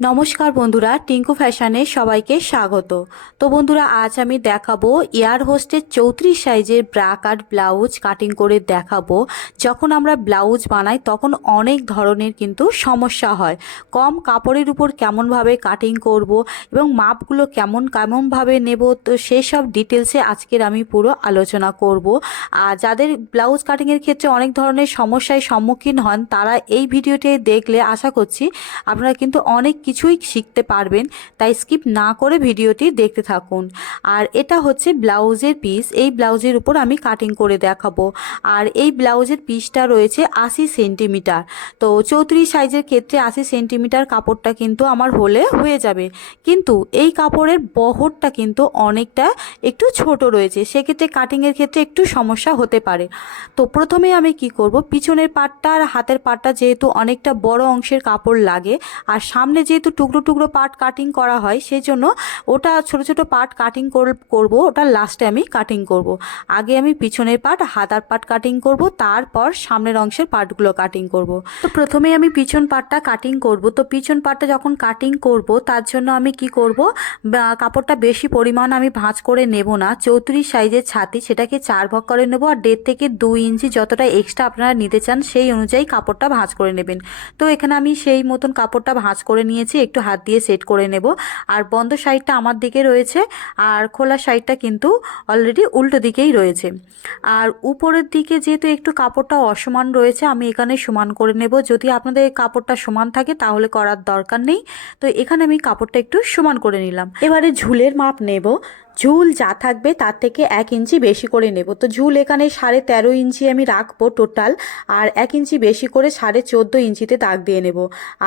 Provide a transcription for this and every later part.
নমস্কার বন্ধুরা, টিঙ্কু ফ্যাশনে সবাইকে স্বাগত। তো বন্ধুরা, আজ আমি দেখাবো এয়ার হোস্টের চৌত্রিশ সাইজের ব্রা কাট ব্লাউজ কাটিং করে দেখাবো। যখন আমরা ব্লাউজ বানাই, তখন অনেক ধরনের কিন্তু সমস্যা হয়। কম কাপড়ের উপর কেমনভাবে কাটিং করব এবং মাপগুলো কেমন, কেমনভাবে নেব, তো সেই সব ডিটেলসে আজকের আমি পুরো আলোচনা করব। আর যাদের ব্লাউজ কাটিংয়ের ক্ষেত্রে অনেক ধরনের সমস্যায় সম্মুখীন হন, তারা এই ভিডিওটি দেখলে আশা করছি আপনারা কিন্তু অনেক কিছুই শিখতে পারবেন, তাই স্কিপ না করে ভিডিওটি দেখতে থাকুন। আর এটা হচ্ছে ব্লাউজের পিস এই ব্লাউজের উপর আমি কাটিং করে দেখাবো। আর এই ব্লাউজের পিসটা রয়েছে আশি সেন্টিমিটার তো চৌত্রিশ সাইজের ক্ষেত্রে আশি সেন্টিমিটার কাপড়টা কিন্তু আমার হলে হয়ে যাবে। কিন্তু এই কাপড়ের বহরটা কিন্তু অনেকটা একটু ছোট রয়েছে, সেক্ষেত্রে কাটিংয়ের ক্ষেত্রে একটু সমস্যা হতে পারে। তো প্রথমে আমি কি করব? পিছনের পাটটা আর হাতের পাটটা যেহেতু অনেকটা বড় অংশের কাপড় লাগে, আর সামনে যেহেতু টুকরো টুকরো পার্ট কাটিং করা হয় সেই জন্য ওটা ছোট ছোট পার্ট কাটিং করব ওটা লাস্টে আমি কাটিং করব। আগে আমি পিছনের পার্ট হাতার পার্ট কাটিং করব, তারপর সামনের অংশের পার্টগুলো কাটিং করব। তো প্রথমে আমি পিছন পার্টটা কাটিং করব। তো পিছন পার্টটা যখন কাটিং করব, তার জন্য আমি কি করব? কাপড়টা বেশি পরিমাণ আমি ভাঁজ করে নেব না। চৌত্রিশ সাইজের ছাতি, সেটাকে চার ভাগ করে নেব আর দেড় থেকে দুই ইঞ্চি যতটা এক্সট্রা আপনারা নিতে চান, সেই অনুযায়ী কাপড়টা ভাঁজ করে নেবেন। তো এখানে আমি সেই মতন কাপড়টা ভাঁজ করে নিয়েছি। একটু হাত দিয়ে সেট করে নেব। আর বন্ধ সাইডটা আমার দিকে রয়েছে, আর খোলা সাইডটা কিন্তু অলরেডি উল্টো দিকেই রয়েছে। আর উপরের দিকে যেহেতু একটু কাপড়টা অসমান রয়েছে, আমি এখানে সমান করে নেব। যদি আপনাদের কাপড়টা সমান থাকে, তাহলে করার দরকার নেই। তো এখানে আমি কাপড়টা একটু সমান করে নিলাম। এবারে ঝুলের মাপ নেব। ঝুল যা থাকবে তার থেকে এক ইঞ্চি বেশি করে নেব। তো ঝুল এখানে সাড়ে তেরো ইঞ্চি আমি রাখব টোটাল আর এক ইঞ্চি বেশি করে সাড়ে চোদ্দ ইঞ্চিতে দাগ দিয়ে নেব।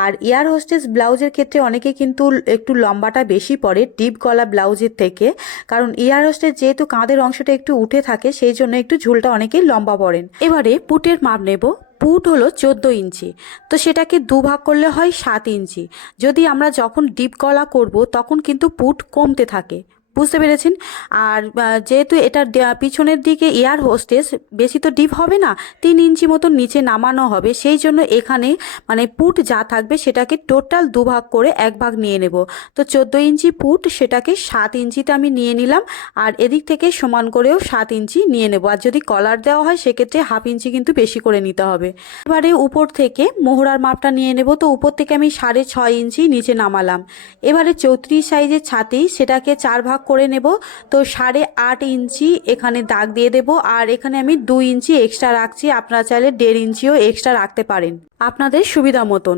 আর এয়ার হোস্টেস ব্লাউজের ক্ষেত্রে অনেকে কিন্তু একটু লম্বাটা বেশি পড়ে ডিপ গলা ব্লাউজের থেকে। কারণ এয়ার হোস্টেস যেহেতু কাঁধের অংশটা একটু উঠে থাকে, সেই জন্য একটু ঝুলটা অনেকেই লম্বা পড়েন এবারে পুটের মাপ নেব। পুট হলো চোদ্দ ইঞ্চি। তো সেটাকে দুভাগ করলে হয় সাত ইঞ্চি। যদি আমরা যখন ডিপ গলা করব, তখন কিন্তু পুট কমতে থাকে। বুঝতে পেরেছেন? আর যেহেতু এটার পিছনের দিকে এয়ার হোস্টেস, বেশি তো ডিপ হবে না, তিন ইঞ্চি মতো নিচে নামানো হবে, সেই জন্য এখানে মানে পুট যা থাকবে সেটাকে টোটাল দুভাগ করে এক ভাগ নিয়ে নেব। তো চোদ্দ ইঞ্চি পুট সেটাকে সাত ইঞ্চিতে আমি নিয়ে নিলাম, আর এদিক থেকে সমান করেও সাত ইঞ্চি নিয়ে নেব। আর যদি কলার দেওয়া হয়, সেক্ষেত্রে হাফ ইঞ্চি কিন্তু বেশি করে নিতে হবে। এবারে উপর থেকে মোহরার মাপটা নিয়ে নেব, তো উপর থেকে আমি সাড়ে ছয় ইঞ্চি নিচে নামালাম। এবারে চৌত্রিশ সাইজের ছাতি, সেটাকে চার ভাগ করে নেব। তো সাড়ে আট ইঞ্চি এখানে দাগ দিয়ে দেব। আর এখানে আমি দুই ইঞ্চি এক্সট্রা রাখছি। আপনারা চাইলে দেড় ইঞ্চিও এক্সট্রা রাখতে পারেন। আপনাদের সুবিধা মতন।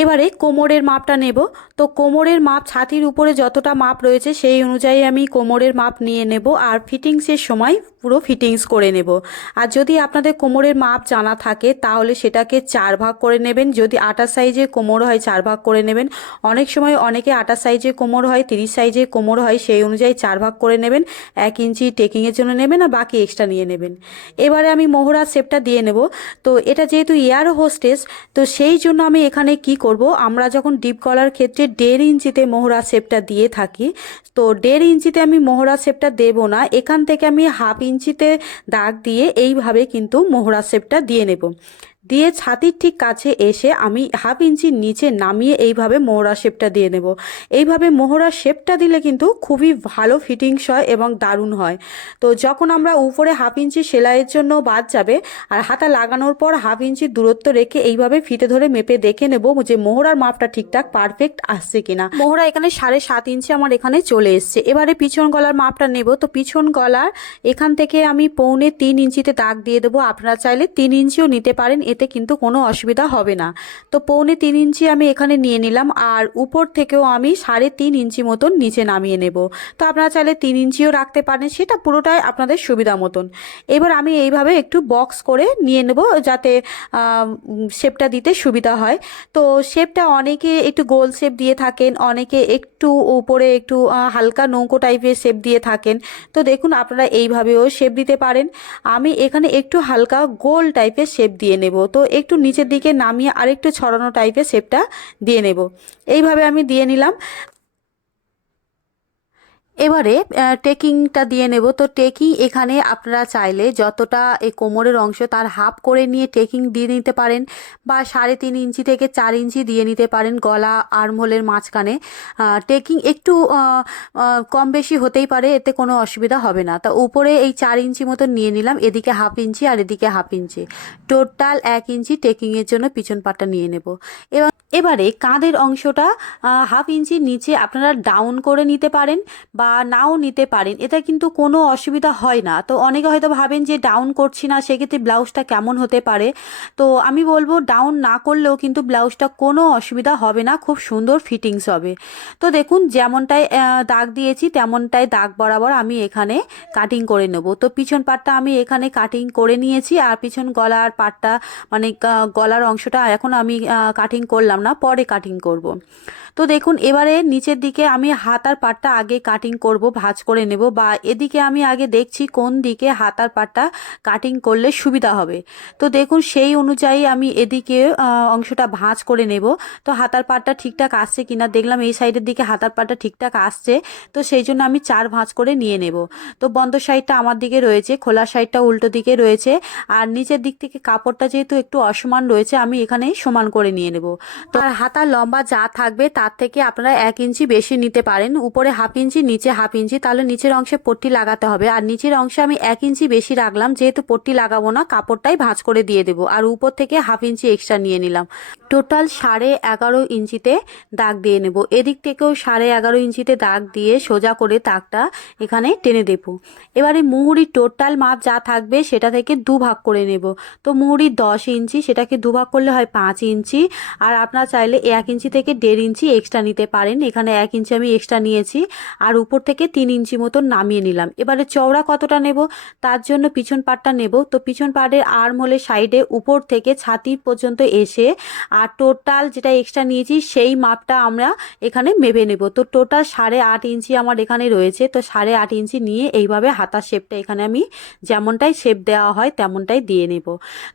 এবারে কোমরের মাপটা নেব। তো কোমরের মাপ ছাতির উপরে যতটা মাপ রয়েছে সেই অনুযায়ী আমি কোমরের মাপ নিয়ে নেব আর ফিটিংসের সময় পুরো ফিটিংস করে নেব। আর যদি আপনাদের কোমরের মাপ জানা থাকে তাহলে সেটাকে চার ভাগ করে নেবেন। যদি আটা সাইজের কোমর হয় চার ভাগ করে নেবেন। অনেক সময় অনেকে আটা সাইজের কোমর হয়, তিরিশ সাইজের কোমর হয়, সেই অনুযায়ী চার ভাগ করে নেবেন। এক ইঞ্চি টেকিংয়ের জন্য নেবেন আর বাকি এক্সট্রা নিয়ে নেবেন। এবারে আমি মোহরার শেপটা দিয়ে নেব। তো এটা যেহেতু এয়ার হোস্টেস তো সেই জন্য আমি এখানে কি করব? আমরা যখন ডিপ কলার ক্ষেত্রে দেড় ইঞ্চিতে মোহরা শেপটা দিয়ে থাকি, তো দেড় ইঞ্চিতে আমি মোহরা শেপটা দেব না। এখান থেকে আমি হাফ ইঞ্চিতে দাগ দিয়ে এইভাবে কিন্তু মোহরা শেপটা দিয়ে নেব। দিয়ে ছাতির ঠিক কাছে এসে আমি হাফ ইঞ্চির নিচে নামিয়ে এইভাবে মোহরা শেপটা দিয়ে নেব। এইভাবে মোহরা শেপটা দিলে কিন্তু খুবই ভালো ফিটিংস হয় এবং দারুণ হয়। তো যখন আমরা উপরে হাফ ইঞ্চি সেলাইয়ের জন্য বাদ যাবে আর হাতা লাগানোর পর হাফ ইঞ্চি দূরত্ব রেখে এইভাবে ফিটে ধরে মেপে দেখে নেব যে মোহরার মাপটা ঠিকঠাক পারফেক্ট আসছে কিনা। মোহরা এখানে সাড়ে সাত ইঞ্চি আমার এখানে চলে এসছে। এবারে পিছন গলার মাপটা নেব। তো পিছন গলার এখান থেকে আমি পৌনে তিন ইঞ্চিতে দাগ দিয়ে দেবো। আপনারা চাইলে তিন ইঞ্চিও নিতে পারেন। এতে কিন্তু কোনো অসুবিধা হবে না। তো পৌনে তিন ইঞ্চি আমি এখানে নিয়ে নিলাম আর উপর থেকেও আমি সাড়ে তিন ইঞ্চি মতন নিচে নামিয়ে নেব। তো আপনারা চাইলে তিন ইঞ্চিও রাখতে পারেন, সেটা পুরোটাই আপনাদের সুবিধা মতন। এবার আমি এইভাবে একটু বক্স করে নিয়ে নেব যাতে শেপটা দিতে সুবিধা হয়। তো শেপটা অনেকে একটু গোল শেপ দিয়ে থাকেন, অনেকে একটু উপরে একটু হালকা নৌকো টাইপের শেপ দিয়ে থাকেন। তো দেখুন আপনারা এইভাবেও শেপ দিতে পারেন। আমি এখানে একটু হালকা গোল টাইপের শেপ দিয়ে নেব। তো একটু নিচের দিকে নামিয়ে আরেকটু ছড়ানো টাইপের শেপটা দিয়ে নেব। এইভাবে আমি দিয়ে নিলাম। এবারে টেকিংটা দিয়ে নেব। তো টেকিং এখানে আপনারা চাইলে যতটা এই কোমরের অংশ তার হাফ করে নিয়ে টেকিং দিয়ে নিতে পারেন বা সাড়ে তিন ইঞ্চি থেকে চার ইঞ্চি দিয়ে নিতে পারেন গলা আর্মহোলের মাঝখানে। টেকিং একটু কম বেশি হতেই পারে, এতে কোনো অসুবিধা হবে না। তা উপরে এই চার ইঞ্চি মতো নিয়ে নিলাম, এদিকে হাফ ইঞ্চি আর এদিকে হাফ ইঞ্চি। টোটাল এক ইঞ্চি টেকিংয়ের জন্য পিছন পাটটা নিয়ে নেব। এবার, এবারে কাঁধের অংশটা হাফ ইঞ্চির নিচে আপনারা ডাউন করে নিতে পারেন বা নাও নিতে পারেন, এটা কিন্তু কোনো অসুবিধা হয় না। তো অনেকে হয়তো ভাবেন যে ডাউন করছি না, সেক্ষেত্রে ব্লাউজটা কেমন হতে পারে? তো আমি বলব ডাউন না করলেও কিন্তু ব্লাউজটা কোনো অসুবিধা হবে না, খুব সুন্দর ফিটিংস হবে। তো দেখুন, যেমনটাই দাগ দিয়েছি, তেমনটাই দাগ বরাবর আমি এখানে কাটিং করে নেব। তো পিছন পাটটা আমি এখানে কাটিং করে নিয়েছি, আর পিছন গলার পাটটা মানে গলার অংশটা এখন আমি কাটিং করলাম না, পরে কাটিং করব। তো দেখুন, এবারে নিচের দিকে আমি হাতার পাটটা আগে কাটিং করব, ভাঁজ করে নেব বা এদিকে আমি আগে দেখছি কোন দিকে হাতার পাটটা কাটিং করলে সুবিধা হবে। তো দেখুন, সেই অনুযায়ী আমি এদিকে অংশটা ভাঁজ করে নেব। তো হাতার পাটটা ঠিকঠাক আসছে কিনা দেখলাম এই সাইডের দিকে হাতার পাটটা ঠিকঠাক আসছে, তো সেই জন্য আমি চার ভাঁজ করে নিয়ে নেব। তো বন্ধ সাইডটা আমার দিকে রয়েছে, খোলা সাইডটা উল্টো দিকে রয়েছে আর নিচের দিক থেকে কাপড়টা যেহেতু একটু অসমান রয়েছে, আমি এখানে সমান করে নিয়ে নেব। তো আর হাতার লম্বা যা থাকবে তার থেকে আপনারা এক ইঞ্চি বেশি নিতে পারেন। উপরে হাফ ইঞ্চি, নিচে হাফ ইঞ্চি, তাহলে নিচের অংশে পট্টি লাগাতে হবে। আর নিচের অংশে আমি এক ইঞ্চি বেশি রাখলাম, যেহেতু পট্টি লাগাবো না, কাপড়টাই ভাঁজ করে দিয়ে দেবো। আর উপর থেকে হাফ ইঞ্চি এক্সট্রা নিয়ে নিলাম। টোটাল সাড়ে এগারো ইঞ্চিতে দাগ দিয়ে নেব। এদিক থেকেও সাড়ে এগারো ইঞ্চিতে দাগ দিয়ে সোজা করে দাগটা এখানে টেনে দেবো। এবারে মুহুরির টোটাল মাপ যা থাকবে সেটা থেকে দু ভাগ করে নেব। তো মুহুরির দশ ইঞ্চি, সেটাকে দু ভাগ করলে হয় পাঁচ ইঞ্চি। আর আপনারা চাইলে এক ইঞ্চি থেকে দেড় ইঞ্চি এক্সট্রা নিতে পারেন। এখানে এক ইঞ্চি আমি এক্সট্রা নিয়েছি। আর উপর থেকে তিন ইঞ্চি মতন নামিয়ে নিলাম। এবারে চওড়া কতটা নেব? তার জন্য পিছন পাটটা নেব। তো পিছন পাটের আর্ম হলে সাইডে উপর থেকে ছাতি পর্যন্ত এসে আর টোটাল যেটা এক্সট্রা নিয়েছি, সেই মাপটা আমরা এখানে মেপে নেব। তো টোটাল সাড়ে আট ইঞ্চি আমার এখানে রয়েছে, তো সাড়ে আট ইঞ্চি নিয়ে এইভাবে হাতার শেপটা এখানে আমি যেমনটাই শেপ দেওয়া হয় তেমনটাই দিয়ে নেব।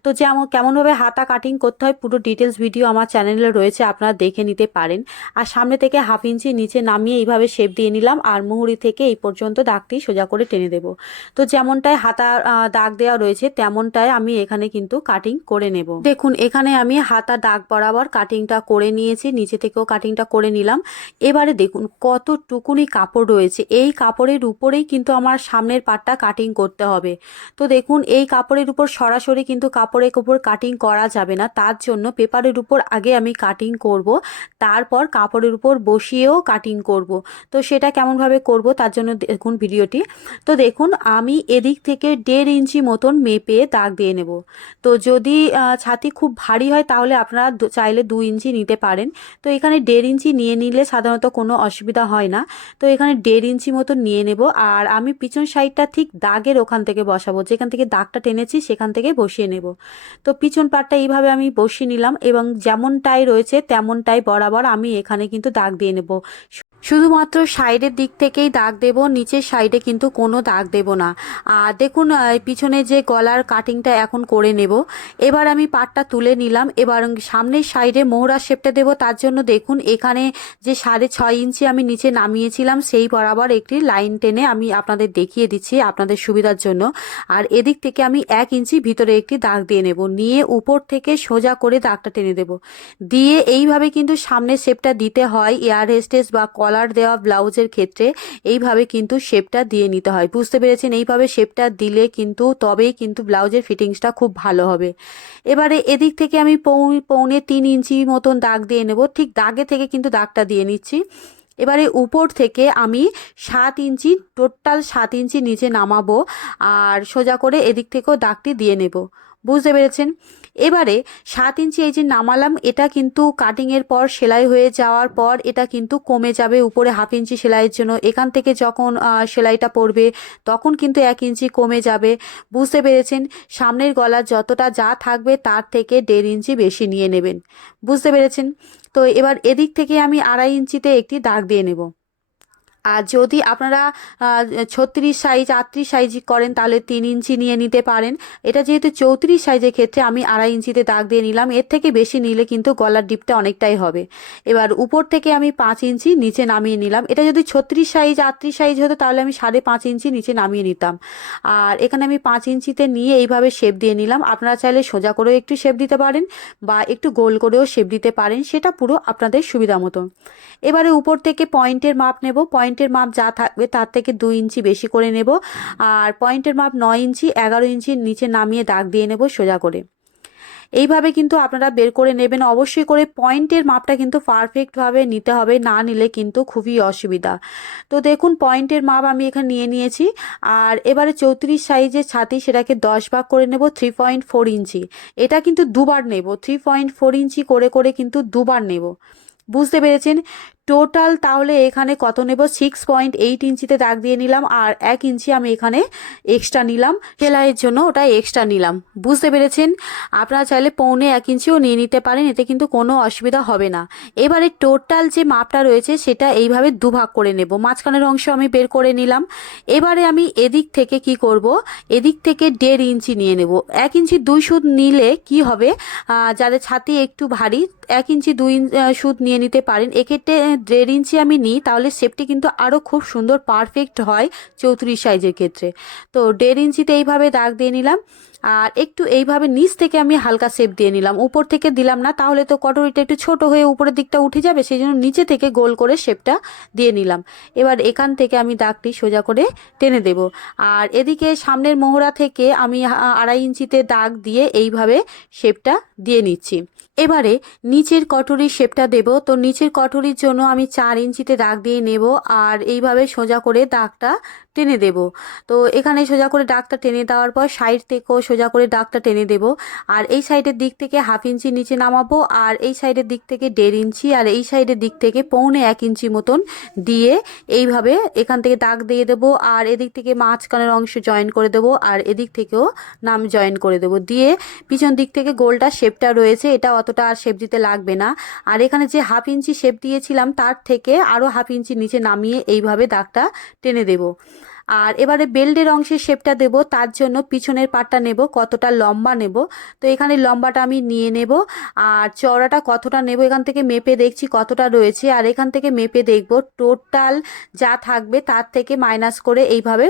তো যেমন কেমনভাবে হাতা কাটিং করতে হয় পুরো ডিটেলস ভিডিও আমার চ্যানেলে রয়েছে, আপনারা দেখে নিতে পারেন। আর সামনে থেকে হাফ ইঞ্চি নিচে নামিয়ে এইভাবে শেপ দিয়ে নিলাম, আর মুহুরি থেকে এই পর্যন্ত দাগটি সোজা করে টেনে দেব। তো যেমনটাই হাতা দাগ দেওয়া রয়েছে, তেমনটাই আমি এখানে কিন্তু কাটিং করে নেব। দেখুন, এখানে আমি হাতা দাগ বরাবর কাটিংটা করে নিয়েছি, নিচে থেকেও কাটিংটা করে নিলাম। এবারে দেখুন কতটুকুনি কাপড় রয়েছে। এই কাপড়ের উপরেই কিন্তু আমার সামনের পাটটা কাটিং করতে হবে। তো দেখুন এই কাপড়ের উপর সরাসরি কিন্তু কাপড়ের উপর কাটিং করা যাবে না। তার জন্য পেপারের উপর আগে আমি কাটিং করব, তারপর কাপড়ের উপর বসিয়েও কাটিং করব। তো সেটা কেমনভাবে করব তার জন্য দেখুন ভিডিওটি। তো দেখুন আমি এদিক থেকে দেড় ইঞ্চি মতন মেপে দাগ দিয়ে নেব। তো যদি ছাতি খুব ভারী হয় তাহলে আপনারা চাইলে দু ইঞ্চি নিতে পারেন। তো এখানে দেড় ইঞ্চি নিয়ে নিলে সাধারণত কোনো অসুবিধা হয় না। তো এখানে দেড় ইঞ্চি মতো নিয়ে নেব। আর আমি পিছন সাইডটা ঠিক দাগের ওখান থেকে বসাবো। যেখান থেকে দাগটা টেনেছি সেখান থেকে বসিয়ে নেব। তো পিছন পাটটা এইভাবে আমি বসিয়ে নিলাম এবং যেমনটাই রয়েছে তেমনটাই বরাবর আমি এখানে কিন্তু দাগ দিয়ে নেব। শুধুমাত্র সাইডের দিক থেকেই দাগ দেব, নিচের সাইডে কিন্তু কোনো দাগ দেব না। আর দেখুন পিছনে যে গলার কাটিংটা এখন করে নেব, এবার আমি পাটটা তুলে নিলাম। এবার সামনের সাইডে মোহরা শেপটা দেব, তার জন্য দেখুন, এখানে যে সাড়ে ছয় ইঞ্চি আমি নিচে নামিয়েছিলাম, সেই বরাবর একটি লাইন টেনে আমি আপনাদের দেখিয়ে দিচ্ছি আপনাদের সুবিধার জন্য। আর এদিক থেকে আমি এক ইঞ্চি ভিতরে একটি দাগ দিয়ে নেব, নিয়ে উপর থেকে সোজা করে দাগটা টেনে দেব। দিয়ে এইভাবে কিন্তু সামনের শেপটা দিতে হয় এয়ার হেস্টেস বা কলার দেওয়া ব্লাউজের ক্ষেত্রে এইভাবে কিন্তু শেপটা দিয়ে নিতে হয়। বুঝতে পেরেছেন? এইভাবে শেপটা দিলে কিন্তু, তবেই কিন্তু ব্লাউজের ফিটিংসটা খুব ভালো হবে। এবারে এদিক থেকে আমি পৌনে পৌনে তিন ইঞ্চি মতন দাগ দিয়ে নেব। ঠিক দাগে থেকে কিন্তু দাগটা দিয়ে নিচ্ছি। এবারে উপর থেকে আমি সাত ইঞ্চি টোটাল সাত ইঞ্চি নিচে নামাবো আর সোজা করে এদিক থেকেও দাগটি দিয়ে নেব। বুঝতে পেরেছেন? এবারে সাত ইঞ্চি এই যে নামালাম, এটা কিন্তু কাটিংয়ের পর সেলাই হয়ে যাওয়ার পর এটা কিন্তু কমে যাবে উপরে হাফ ইঞ্চি সেলাইয়ের জন্য। এখান থেকে যখন সেলাইটা পড়বে তখন কিন্তু এক ইঞ্চি কমে যাবে। বুঝতে পেরেছেন? সামনের গলা যতটা যা থাকবে তার থেকে দেড় ইঞ্চি বেশি নিয়ে নেবেন। বুঝতে পেরেছেন? তো এবার এদিক থেকে আমি আড়াই ইঞ্চিতে একটি দাগ দিয়ে নেব। আর যদি আপনারা ছত্রিশ সাইজ আটত্রিশ সাইজ করেন, তাহলে তিন ইঞ্চি নিয়ে নিতে পারেন। এটা যেহেতু চৌত্রিশ সাইজের ক্ষেত্রে আমি আড়াই ইঞ্চিতে দাগ দিয়ে নিলাম। এর থেকে বেশি নিলে কিন্তু গলার ডিপটা অনেকটাই হবে। এবার উপর থেকে আমি পাঁচ ইঞ্চি নিচে নামিয়ে নিলাম। এটা যদি ছত্রিশ সাইজ আটত্রিশ সাইজ হতো, তাহলে আমি সাড়ে পাঁচ ইঞ্চি নিচে নামিয়ে নিতাম। আর এখানে আমি পাঁচ ইঞ্চিতে নিয়ে এইভাবে শেপ দিয়ে নিলাম। আপনারা চাইলে সোজা করেও একটু শেপ দিতে পারেন বা একটু গোল করেও শেপ দিতে পারেন। সেটা পুরো আপনাদের সুবিধা মতো। এবারে উপর থেকে পয়েন্টের মাপ নেব। পয়েন্টের মাপ যা থাকবে তার থেকে দুই ইঞ্চি বেশি করে নেব। আর পয়েন্টের মাপ নয় ইঞ্চি, এগারো ইঞ্চির নিচে নামিয়ে দাগ দিয়ে নেব সোজা করে। এইভাবে কিন্তু আপনারা বের করে নেবেন। অবশ্যই করে পয়েন্টের মাপটা কিন্তু পারফেক্টভাবে নিতে হবে, না নিলে কিন্তু খুবই অসুবিধা। তো দেখুন, পয়েন্টের মাপ আমি এখানে নিয়ে নিয়েছি। আর এবারে চৌত্রিশ সাইজের ছাতি, সেটাকে দশ ভাগ করে নেব থ্রি পয়েন্ট ফোর ইঞ্চি। এটা কিন্তু দুবার নেব থ্রি পয়েন্ট ফোর ইঞ্চি করে করে কিন্তু দুবার নেব। বুঝতে পেরেছেন? টোটাল তাহলে এখানে কত নেব? সিক্স পয়েন্ট এইট ইঞ্চিতে দাগ দিয়ে নিলাম আর এক ইঞ্চি আমি এখানে এক্সট্রা নিলাম। সেলাইয়ের জন্য ওটা এক্সট্রা নিলাম। বুঝতে পেরেছেন? আপনারা চাইলে পৌনে এক ইঞ্চিও নিয়ে নিতে পারেন, এতে কিন্তু কোনো অসুবিধা হবে না। এবারে টোটাল যে মাপটা রয়েছে সেটা এইভাবে দুভাগ করে নেব। মাঝখানের অংশ আমি বের করে নিলাম। এবারে আমি এদিক থেকে কি করব? এদিক থেকে দেড় ইঞ্চি নিয়ে নেব। এক ইঞ্চি দুই সুদ নিলে কি হবে? যাদের ছাতি একটু ভারী, এক ইঞ্চি দুই সুদ নিয়ে নিতে পারেন। এক্ষেত্রে দেড় ইঞ্চি আমি নিই, তাহলে শেপটি কিন্তু আরও খুব সুন্দর পারফেক্ট হয় চৌত্রিশ সাইজের ক্ষেত্রে। তো দেড় ইঞ্চিতে এইভাবে দাগ দিয়ে নিলাম। আর একটু এইভাবে নিচ থেকে আমি হালকা শেপ দিয়ে নিলাম। উপর থেকে দিলাম না, তাহলে তো কটরিটা একটু ছোট হয়ে উপরের দিকটা উঠে যাবে সেই জন্য নিচে থেকে গোল করে শেপটা দিয়ে নিলাম। এবার এখান থেকে আমি দাগটি সোজা করে টেনে দেব। আর এদিকে সামনের মোহরা থেকে আমি আড়াই ইঞ্চিতে দাগ দিয়ে এইভাবে শেপটা দিয়ে নিচ্ছি। এবারে নিচের কটুরির শেপটা দেব। তো নিচের কটুরির জন্য আমি চার ইঞ্চিতে দাগ দিয়ে নেব, আর এইভাবে সোজা করে দাগটা টেনে দেব। তো এখানে সোজা করে দাগটা টেনে দেওয়ার পর সাইড থেকেও সোজা করে দাগটা টেনে দেব। আর এই সাইডের দিক থেকে হাফ ইঞ্চি নিচে নামাবো আর এই সাইডের দিক থেকে দেড় ইঞ্চি আর এই সাইডের দিক থেকে পৌনে এক ইঞ্চি মতন দিয়ে এইভাবে এখান থেকে দাগ দিয়ে দেবো আর এদিক থেকে মাঝখানের অংশ জয়েন করে দেবো আর এদিক থেকেও নাম জয়েন করে দেবো। দিয়ে পিছন দিক থেকে গোলটা শেপটা রয়েছে, এটা অতটা আর শেপ দিতে লাগবে না। আর এখানে যে হাফ ইঞ্চি শেপ দিয়েছিলাম, তার থেকে আরও হাফ ইঞ্চি নিচে নামিয়ে এইভাবে দাগটা টেনে দেবো। আর এবারে বেল্টের অংশের শেপটা দেব, তার জন্য পিছনের পাটটা নেব, কতটা লম্বা নেব। তো এখানে লম্বাটা আমি নিয়ে নেব, আর চওড়াটা কতটা নেব, এখান থেকে মেপে দেখছি কতটা রয়েছে। আর এখান থেকে মেপে দেখব টোটাল যা থাকবে তার থেকে মাইনাস করে এইভাবে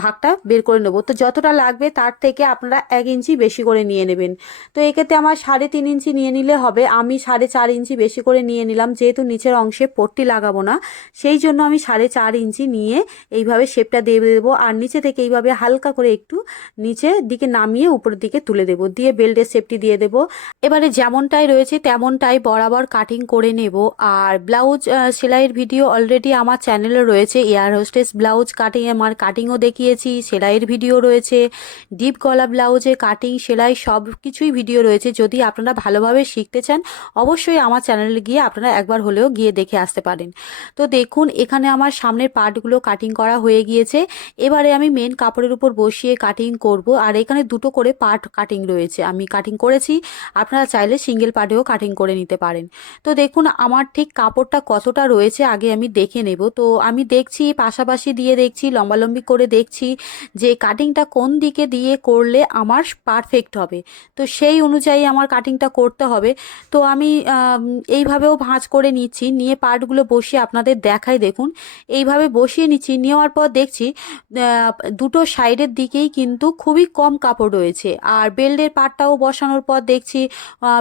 ভাগটা বের করে নেব। তো যতটা লাগবে তার থেকে আপনারা এক ইঞ্চি বেশি করে নিয়ে নেবেন। তো এক্ষেত্রে আমার সাড়ে তিন ইঞ্চি নিয়ে নিলে হবে। আমি সাড়ে চার ইঞ্চি বেশি করে নিয়ে নিলাম, যেহেতু নিচের অংশে পট্টি লাগাবো না, সেই জন্য আমি সাড়ে চার ইঞ্চি নিয়ে এইভাবে শেপটা দিয়ে দেবো। আর নিচে থেকে এইভাবে হালকা করে একটু নিচের দিকে নামিয়ে উপরের দিকে তুলে দেবো। দিয়ে বেল্টের সেফটি দিয়ে দেবো। এবারে যেমনটাই রয়েছে তেমনটাই বরাবর কাটিং করে নেব। আর ব্লাউজ সেলাইয়ের ভিডিও অলরেডি আমার চ্যানেলে রয়েছে। এয়ার হোস্টেস ব্লাউজ কাটিং আমার কাটিংও দেখিয়েছি, সেলাইয়ের ভিডিও রয়েছে। ডিপ গলা ব্লাউজে কাটিং সেলাই সব কিছুই ভিডিও রয়েছে। যদি আপনারা ভালোভাবে শিখতে চান, অবশ্যই আমার চ্যানেলে গিয়ে আপনারা একবার হলেও গিয়ে দেখে আসতে পারেন। তো দেখুন, এখানে আমার সামনের পার্টগুলো কাটিং করা হয়ে গিয়েছে। এবারে আমি মেন কাপড়ের উপর বসিয়ে কাটিং করব, আর এখানে দুটো করে পার্ট কাটিং রয়েছে। আমি কাটিং করেছি, আপনারা চাইলে সিঙ্গেল পার্টেও কাটিং করে নিতে পারেন। তো দেখুন, আমার ঠিক কাপড়টা কতটা রয়েছে আগে আমি দেখে নেব। তো আমি দেখছি, পাশাপাশি দিয়ে দেখছি, লম্বালম্বি করে দেখছি যে কাটিংটা কোন দিকে দিয়ে করলে আমার পারফেক্ট হবে। তো সেই অনুযায়ী আমার কাটিংটা করতে হবে। তো আমি এইভাবেও ভাঁজ করে নিচ্ছি, নিয়ে পার্টগুলো বসিয়ে আপনাদের দেখাই দেখুন। এইভাবে বসিয়ে নিচ্ছি, নেওয়ার পর দেখছি দুটো সাইডের দিকেই কিন্তু খুবই কম কাপড় রয়েছে। আর বেল্টের পাটটাও বসানোর পর দেখছি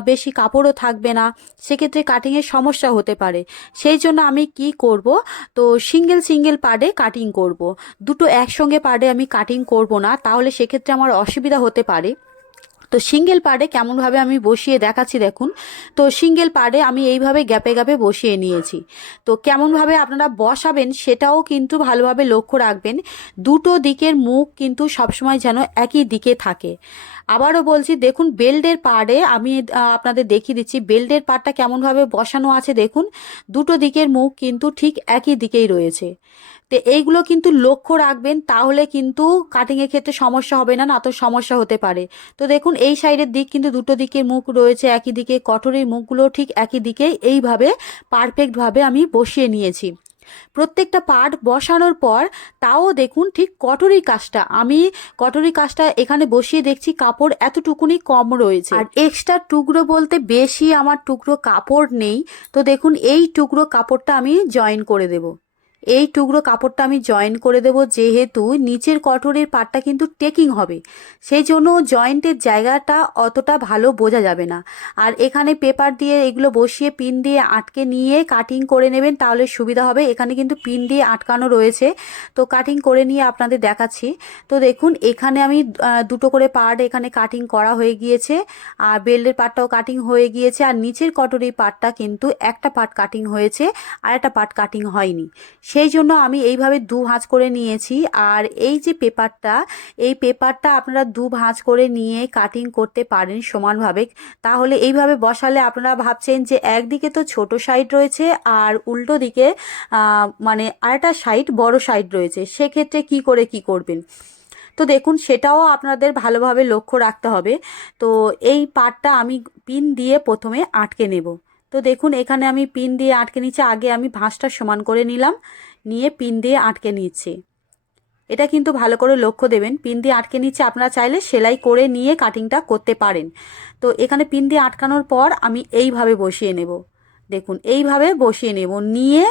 বেশি কাপড়ও থাকবে না। সেক্ষেত্রে কাটিংয়ের সমস্যা হতে পারে। সেই জন্য আমি কি করব? তো সিঙ্গেল সিঙ্গেল পার্টে কাটিং করব। দুটো একসঙ্গে পার্টে আমি কাটিং করব না। তাহলে সেক্ষেত্রে আমার অসুবিধা হতে পারে। তো সিঙ্গেল পার্টে কেমনভাবে আমি বসিয়ে দেখাচ্ছি দেখুন। তো সিঙ্গেল পার্টে আমি এইভাবে গ্যাপে গ্যাপে বসিয়ে নিয়েছি। তো কেমনভাবে আপনারা বসাবেন সেটাও কিন্তু ভালোভাবে লক্ষ্য রাখবেন। দুটো দিকের মুখ কিন্তু সবসময় যেন একই দিকে থাকে। আবারও বলছি, দেখুন, বেল্টের পাড়ে আমি আপনাদের দেখিয়ে দিচ্ছি, বেল্টের পাড়টা কেমনভাবে বসানো আছে দেখুন। দুটো দিকের মুখ কিন্তু ঠিক একই দিকেই রয়েছে। তো এইগুলো কিন্তু লক্ষ্য রাখবেন, তাহলে কিন্তু কাটিংয়ের ক্ষেত্রে সমস্যা হবে না না তো সমস্যা হতে পারে। তো দেখুন, এই সাইডের দিক কিন্তু দুটো দিকের মুখ রয়েছে, একই দিকে কঠোরের মুখগুলো ঠিক একই দিকে এইভাবে পারফেক্টভাবে আমি বসিয়ে নিয়েছি। প্রত্যেকটা পার্ট বসানোর পর তাও দেখুন ঠিক কটরি কাজটা। আমি কটরি কাজটা এখানে বসিয়ে দেখছি, কাপড় এতটুকুনি কম রয়েছে। আর এক্সট্রা টুকরো বলতে বেশি আমার টুকরো কাপড় নেই, তো দেখুন এই টুকরো কাপড়টা আমি জয়েন করে দেব। এই টুকরো কাপড়টা আমি জয়েন করে দেব যেহেতু নিচের কটরের পাটটা কিন্তু টেকিং হবে। সেই জন্য জয়েন্টের জায়গাটা অতটা ভালো বোঝা যাবে না। আর এখানে পেপার দিয়ে এগুলো বসিয়ে পিন দিয়ে আটকে নিয়ে কাটিং করে নেবেন তাহলে সুবিধা হবে। এখানে কিন্তু পিন দিয়ে আটকানো রয়েছে। তো কাটিং করে নিয়ে আপনাদের দেখাচ্ছি। তো দেখুন, এখানে আমি দুটো করে পার্ট এখানে কাটিং করা হয়ে গিয়েছে। আর বেল্টের পার্টটাও কাটিং হয়ে গিয়েছে। আর নিচের কটরি পার্টটা কিন্তু একটা পার্ট কাটিং হয়েছে। আর একটা পার্ট কাটিং হয়নি। সেই জন্য আমি এইভাবে দু ভাঁজ করে নিয়েছি। আর এই যে পেপারটা, এই পেপারটা আপনারা দু ভাঁজ করে নিয়ে কাটিং করতে পারেন সমানভাবে। তাহলে এইভাবে বসালে আপনারা ভাবছেন যে একদিকে তো ছোট সাইড রয়েছে আর উল্টো দিকে মানে আরেকটা সাইড বড় সাইড রয়েছে। সেক্ষেত্রে কি করে কি করবেন? তো দেখুন, সেটাও আপনাদের ভালোভাবে লক্ষ্য রাখতে হবে। তো এই পাটটা আমি পিন দিয়ে প্রথমে আটকে নেব। তো দেখুন, এখানে আমি পিন দিয়ে আটকে নিচ্ছি। আগে আমি ভাঁজটা সমান করে নিলাম, নিয়ে পিন দিয়ে আটকে নিচ্ছি। এটা কিন্তু ভালো করে লক্ষ্য দেবেন, পিন দিয়ে আটকে নিচ্ছে। আপনারা চাইলে সেলাই করে নিয়ে কাটিংটা করতে পারেন। তো এখানে পিন দিয়ে আটকানোর পর আমি এইভাবে বসিয়ে নেব। দেখুন, এইভাবে বসিয়ে নেব। নিয়ে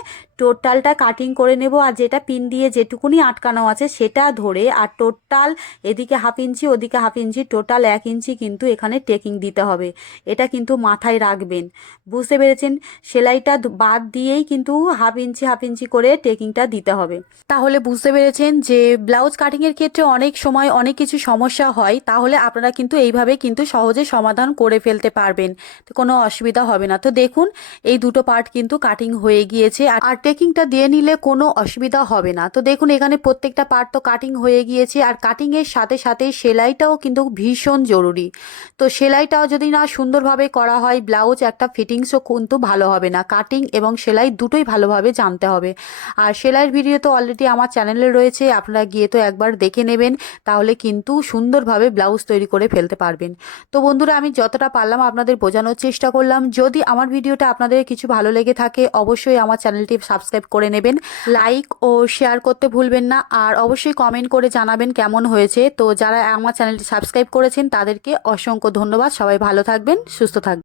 টোটালটা কাটিং করে নেব আর যেটা পিন দিয়ে যেটুকুনি আটকানো আছে সেটা ধরে আর টোটাল এদিকে হাফ ইঞ্চি, ওদিকে হাফ ইঞ্চি টোটাল এক ইঞ্চি কিন্তু এখানে টেকিং দিতে হবে। এটা কিন্তু মাথায় রাখবেন। বুঝতে পেরেছেন? সেলাইটা বাদ দিয়েই কিন্তু হাফ ইঞ্চি হাফ ইঞ্চি করে টেকিংটা দিতে হবে। তাহলে বুঝতে পেরেছেন যে ব্লাউজ কাটিংয়ের ক্ষেত্রে অনেক সময় অনেক কিছু সমস্যা হয়, তাহলে আপনারা কিন্তু এইভাবে কিন্তু সহজে সমাধান করে ফেলতে পারবেন। কোনো অসুবিধা হবে না। তো দেখুন, এই দুটো পার্ট কিন্তু কাটিং হয়ে গিয়েছে। আর- আর দিয়ে নিলে কোনো অসুবিধা হবে না। তো দেখুন, এখানে প্রত্যেকটা পার্ট তো কাটিং হয়ে গিয়েছে আর কাটিংয়ের সাথে সাথে সেলাইটাও কিন্তু ভীষণ জরুরি। তো সেলাইটাও যদি না সুন্দরভাবে করা হয় ব্লাউজ একটা ফিটিংসও কিন্তু ভালো হবে না। কাটিং এবং সেলাই দুটোই ভালোভাবে জানতে হবে। আর সেলাইয়ের ভিডিও তো অলরেডি আমার চ্যানেলে রয়েছে, আপনারা গিয়ে তো একবার দেখে নেবেন, তাহলে কিন্তু সুন্দরভাবে ব্লাউজ তৈরি করে ফেলতে পারবেন। তো বন্ধুরা, আমি যতটা পারলাম আপনাদের বোঝানোর চেষ্টা করলাম। যদি আমার ভিডিওটা আপনাদের কিছু ভালো লেগে থাকে, অবশ্যই আমার চ্যানেলটি সাবস্ক্রাইব করে নেবেন। লাইক ও শেয়ার করতে ভুলবেন না। আর অবশ্যই কমেন্ট করে জানাবেন কেমন হয়েছে। তো যারা আমার চ্যানেলটি সাবস্ক্রাইব করেছেন, তাদেরকে অসংখ্য ধন্যবাদ। সবাই ভালো থাকবেন, সুস্থ থাকবেন।